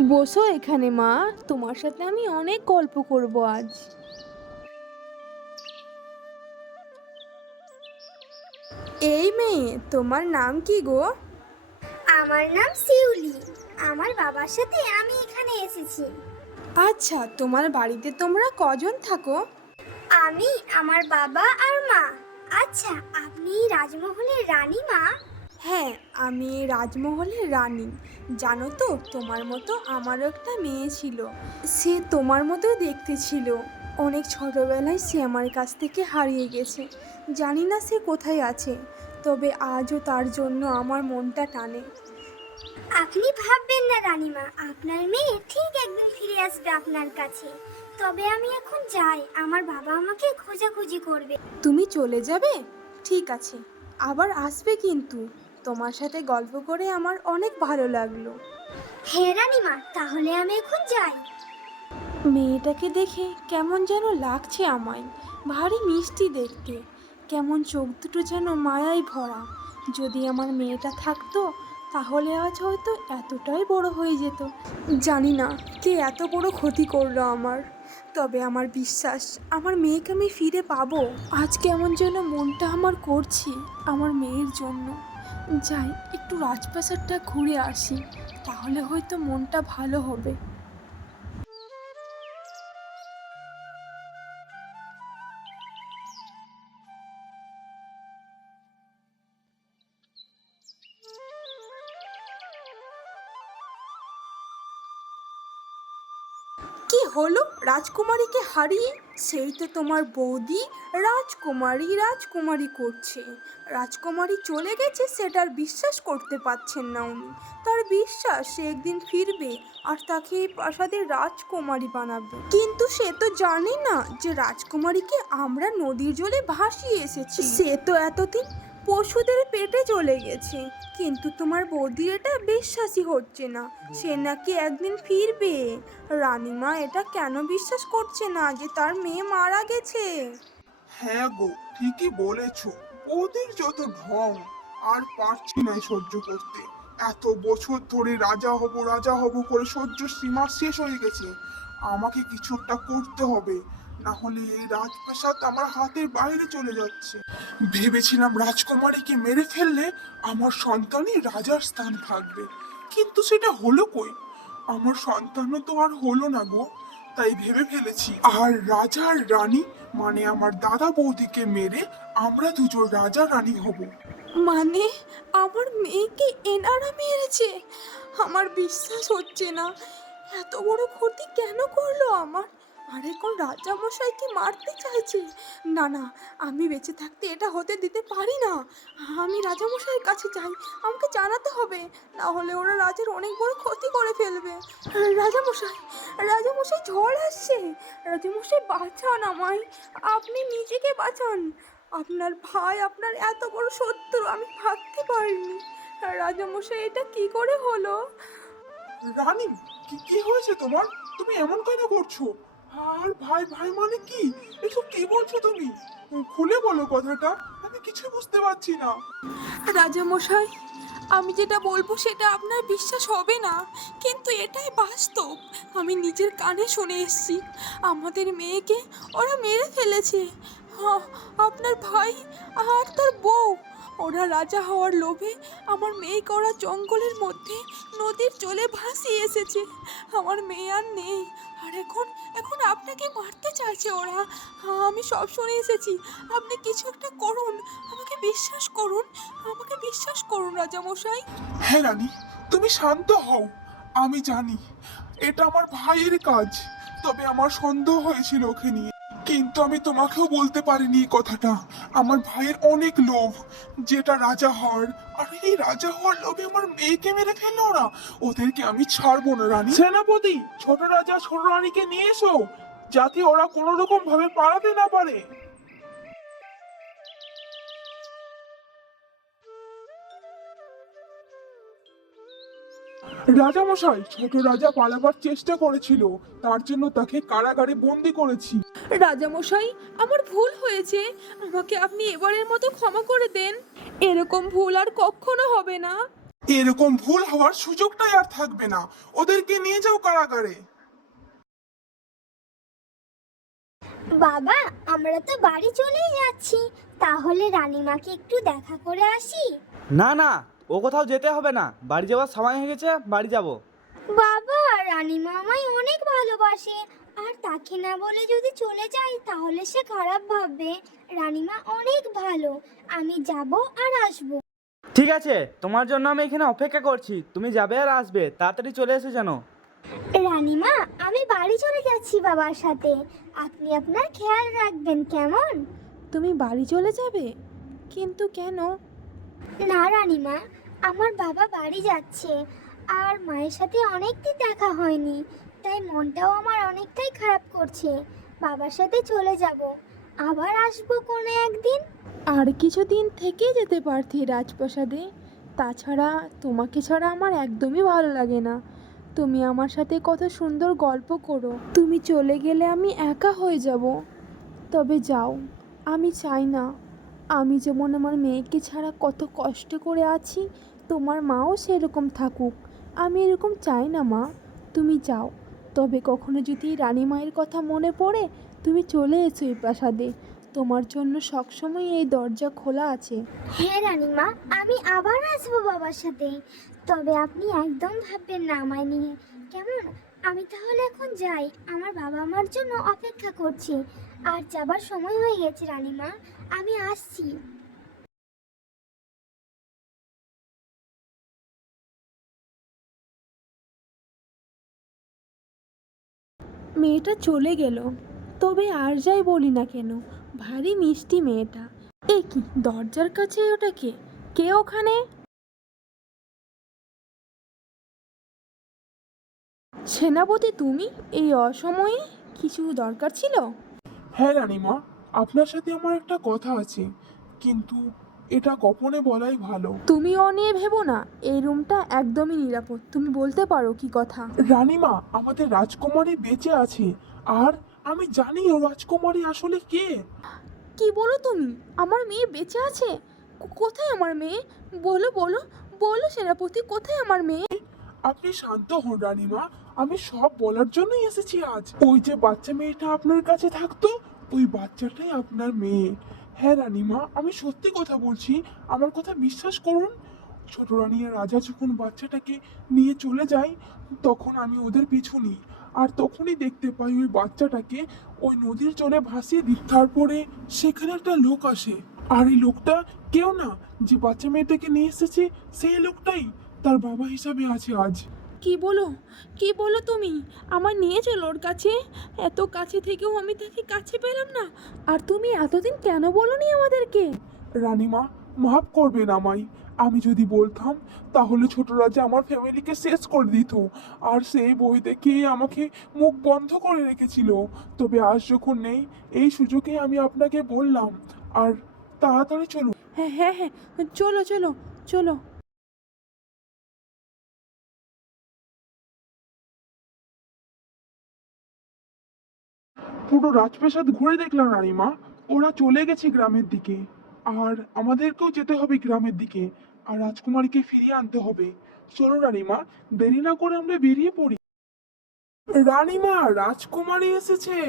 বসো এখানে মা। তোমার সাথে আমি অনেক গল্প করব আজ। এই মেয়ে তোমার নাম কি গো? আমার নাম শিউলি। আমার বাবার সাথে আমি এখানে এসেছি। আচ্ছা তোমার বাড়িতে তোমরা কজন থাকো? আমি আমার বাবা আর মা। আচ্ছা আপনি রাজমহলের রানী মা? হ্যাঁ আমি রাজমহলের রানী। জানো তো তোমার মতো আমারও একটা মেয়ে ছিল। সে তোমার মতো দেখতে ছিল। অনেক ছোটবেলায় সে আমার কাছ থেকে হারিয়ে গেছে। জানি না সে কোথায় আছে তবে আজও তার জন্য আমার মনটা টানে। আপনি ভাববেন না রানীমা আপনার মেয়ে ঠিক একদিন ফিরে আসবে আপনার কাছে। তবে আমি এখন যাই আমার বাবা আমাকে খোঁজাখুঁজি করবে। তুমি চলে যাবে? ঠিক আছে আবার আসবে কিন্তু। তোমার সাথে গল্প করে আমার অনেক ভালো লাগল। হ্যাঁ রানীমা তাহলে আমি এখন যাই। মেয়েটাকে দেখে কেমন যেন লাগছে আমায় ভারী মিষ্টি দেখতে। কেমন চোখ দুটো যেন মায়ায় ভরা। যদি আমার মেয়েটা থাকতো তাহলে আজ হয়তো এতটাই বড় হয়ে যেত। জানি না কে এত বড় ক্ষতি করল আমার। তবে আমার বিশ্বাস আমার মেয়েকে আমি ফিরে পাবো। আজ কেমন যেন মনটা আমার করছি আমার মেয়ের জন্য। যাই একটু রাজপ্রাসাদটা ঘুরে আসি তাহলে হয়তো মনটা ভালো হবে। হলো রাজকুমারীকে হারিয়ে সেই তো তোমার বৌদি রাজকুমারী রাজকুমারী করছে। রাজকুমারী চলে গেছে সেটার বিশ্বাস করতে পারছেন না উনি। তার বিশ্বাস সে একদিন ফিরবে আর তাকে এই প্রাসাদের রাজকুমারী বানাবে। কিন্তু সে তো জানে না যে রাজকুমারীকে আমরা নদীর জলে ভাসিয়ে এসেছি। সে তো এতদিন পশুদের পেটে চলে গেছে। কিন্তু তোমার বৌদি এটা বিশ্বাসই হচ্ছে না। সে নাকি একদিন ফিরবে। রানীমা এটা কেন বিশ্বাস করছে না যে তার মেয়ে মারা গেছে? হ্যাঁ গো, ঠিকই বলেছ। ওদের যত ঢং আর পারছি না সহ্য করতে। এত বছর ধরে রাজা হব রাজা হব করে সহ্য সীমা শেষ হয়ে গেছে। আমাকে কিছু একটা করতে হবে। না হলে এই রাজপ্রাসাদ আমার হাতের বাইরে চলে যাচ্ছে। ভেবেছিলাম রাজকুমারীকে মেরে ফেললে আমার সন্তানই রাজার স্থান থাকবে, কিন্তু সেটা হলো কই? আমার সন্তানও তো আর হলো না গো, তাই ভেবে ফেলেছি। আর রাজা আর রানী মানে আমার দাদা বৌদিকে মেরে আমরা দুজন রাজা রানী হব। মানে আমার মেয়েকে এনারা মেরেছে? আমার বিশ্বাস হচ্ছে না। এত বড় ক্ষতি কেন করল আমার? আর এখন রাজামশাইকে মারতে চাইছে? না না, আমি বেঁচে থাকতে এটা হতে দিতে পারি না। আমি রাজামশাইয়ের কাছে যাই, আমাকে জানাতে হবে। না হলে ওরা রাজার অনেক বড় ক্ষতি করে ফেলবে। রাজামশাই রাজামশাই ঝড় আসছে। রাজামশাই, বাঁচান আমায়। আপনি নিজেকে বাঁচান। আপনার ভাই আপনার এত বড় শত্রু, আমি ভাবতে পারিনি। রাজামশাই, এটা কি করে হলো? রানী, কি কি হয়েছে তোমার? তুমি এমন কেন করছ? আর ভাই ভাই মানে কি? এসব কি বলছো তুমি? খুলে বলো কথাটা, আমি কিছু বুঝতে পারছি না। রাজামশাই, আমি যেটা বলব সেটা আপনার বিশ্বাস হবে না, কিন্তু এটাই বাস্তব। আমি নিজের কানে শুনে এসেছি, আমাদের মেয়েকে ওরা মেরে ফেলেছে। আ- আপনার ভাই আর তার বউ। ওরা রাজা হওয়ার লোভে আমার মেয়েকে ওরা জঙ্গলের মধ্যে নদীর জলে ভাসিয়ে এসেছে। আমার মেয়ে আর নেই। আর এখন এখন আপনাকে মারতে চাইছে ওরা। হ্যাঁ আমি সব শুনে এসেছি। আপনি কিছু একটা করুন। আমাকে বিশ্বাস করুন। আমাকে বিশ্বাস করুন, রাজামশাই। হ্যাঁ রানী, তুমি শান্ত হও। আমি জানি এটা আমার ভাইয়ের কাজ। তবে আমার সন্দেহ হয়েছিল ওকে নিয়ে। কিন্তু আমি তোমাকেও বলতে পারিনি এই কথাটা। আমার ভাইয়ের অনেক লোভ, যেটা রাজা হর আর এই রাজা হওয়ার লোভে আমার মেয়েকে মেরে ফেলল ওরা। ওদেরকে আমি ছাড়বো না, রানী। সেনাপতি, ছোট রাজা, ছোট রানীকে নিয়ে এসো, যাতে ওরা কোনো রকম ভাবে পালাতে না পারে। রাজামশাই ছোট রাজা পালাবার চেষ্টা করেছিল। তার জন্য তাকে কারাগারে বন্দি করেছি। রাজামশাই আমার ভুল হয়েছে। আমাকে আপনি এবারের মতো ক্ষমা করে দেন। এরকম ভুল আর কখনো হবে না। এরকম ভুল হওয়ার সুযোগটাই আর থাকবে না। ওদেরকে নিয়ে যাও কারাগারে। বাবা আমরা তো বাড়ি চলেই যাচ্ছি। তাহলে রানীমাকে একটু দেখা করে আসি। না না ও কোথাও যেতে হবে না। বাড়ি যাওয়ার সময় হয়ে গেছে বাড়ি যাব। বাবা রানীমা আমায় অনেক ভালোবাসে। আর তাকে না বলে যদি চলে যাই তাহলে সে খারাপ ভাববে। রানীমা অনেক ভালো। আমি যাব আর আসব। ঠিক আছে তোমার জন্য আমি এখানে অপেক্ষা করছি। তুমি যাবে আর আসবে। তাড়াতাড়ি চলে এসে জানো রানীমা আমি বাড়ি চলে যাচ্ছি বাবার সাথে। আপনি আপনার খেয়াল রাখবেন কেমন? তুমি বাড়ি চলে যাবে? কিন্তু কেন? না, রানীমা, আমার বাবা বাড়ি যাচ্ছে আর মায়ের সাথে অনেকদিন দেখা হয়নি, তাই মনটাও আমার অনেকটাই খারাপ করছে। বাবার সাথে চলে যাব, আবার আসব কোনো একদিন? আর কিছুদিন থেকে যেতে পারতি রাজপ্রাসাদে, তাছাড়া তোমাকে ছাড়া আমার একদমই ভালো লাগে না। তুমি আমার সাথে কত সুন্দর গল্প করো। তুমি চলে গেলে আমি একা হয়ে যাব। তবে যাও, আমি চাই না আমি যেমন আমার মেয়েকে ছাড়া কত কষ্ট করে আছি, তোমার মাও সেরকম থাকুক। আমি এরকম চাই না, মা। তুমি যাও। তবে কখনো যদি রানী মায়ের কথা মনে পড়ে, তুমি চলে এসো এই প্রাসাদে। তোমার জন্য সবসময় এই দরজা খোলা আছে। হ্যাঁ রানীমা আমি আবার আসব বাবার সাথে। তবে আপনি একদম ভাববেন না আমায় নিয়ে। কেমন? আমি তাহলে এখন যাই। আমার বাবা আমার জন্য অপেক্ষা করছে। আর যাবার সময় হয়ে গেছে, রানীমা। আমি আসছি। মেয়েটা চলে গেল। তবে আর যাই বলি না কেন, ভারী মিষ্টি মেয়েটা। এ কি, দরজার কাছে ওটা কে? কে ওখানে? সেনাপতি তুমি? এই অসময়ে কিছু দরকার ছিল? হ্যাঁ রানীমা আপনার সাথে আমার একটা কথা আছে কিন্তু এটা গোপনে বলাই ভালো। তুমি ও নিয়ে ভেবো না এই রুমটা একদমই নিরাপদ। তুমি বলতে পারো কি কথা? রানীমা আমাদের রাজকুমারী বেঁচে আছে আর আমি জানি ও রাজকুমারী আসলে কে। কি বলো তুমি? আমার মেয়ে বেঁচে আছে? কো- কোথায় আমার মেয়ে? বলো বলো বলো সেনাপতি কোথায় আমার মেয়ে? আপনি শান্ত হন রানীমা। আমি সব বলার জন্যই এসেছি আজ। ওই যে বাচ্চা মেয়েটা আপনার কাছে থাকতো, ওই বাচ্চাটাই আপনার মেয়ে। হ্যাঁ রানীমা, আমি সত্যি কথা বলছি, আমার কথা বিশ্বাস করুন। ছোট রানী আর রাজা যখন বাচ্চাটাকে নিয়ে চলে যায়, তখন আমি ওদের পিছু নিই। আর তখনই দেখতে পাই ওই বাচ্চাটাকে ওই নদীর জলে ভাসিয়ে দিই। তারপরে সেখানে একটা লোক আসে। আর এই লোকটা কেউ না, যে বাচ্চা মেয়েটাকে নিয়ে এসেছে, সেই লোকটাই তার বাবা হিসাবে আছে আজ। কি বলো? কি বলো তুমি? আমার নিয়ে চলো ওর কাছে। এত কাছে থেকেও আমি তাকে কাছে পেলাম না। আর তুমি এতদিন কেন বলনি আমাদেরকে? রানীমা মাফ করবেন আমায়। আমি যদি বলতাম তাহলে ছোট রাজা আমার ফ্যামিলিকে শেষ করে দিত। আর সেই বই দেখে আমাকে মুখ বন্ধ করে রেখেছিল। তবে আজ যখন নেই এই সুযোগে আমি আপনাকে বললাম। আর তাড়াতাড়ি চলুন। হ্যাঁ হ্যাঁ হ্যাঁ। চলো চলো চলো। পুরো রাজপ্রাসাদ ঘুরে দেখলাম, রানীমা। ওরা চলে গেছে গ্রামের দিকে। আর আমাদেরকেও যেতে হবে গ্রামের দিকে। আর রাজকুমারীকে ফিরিয়ে আনতে হবে। চলো রানীমা, দেরি না করে আমরা বেরিয়ে পড়ি। রানীমা, রাজকুমারী এসেছে।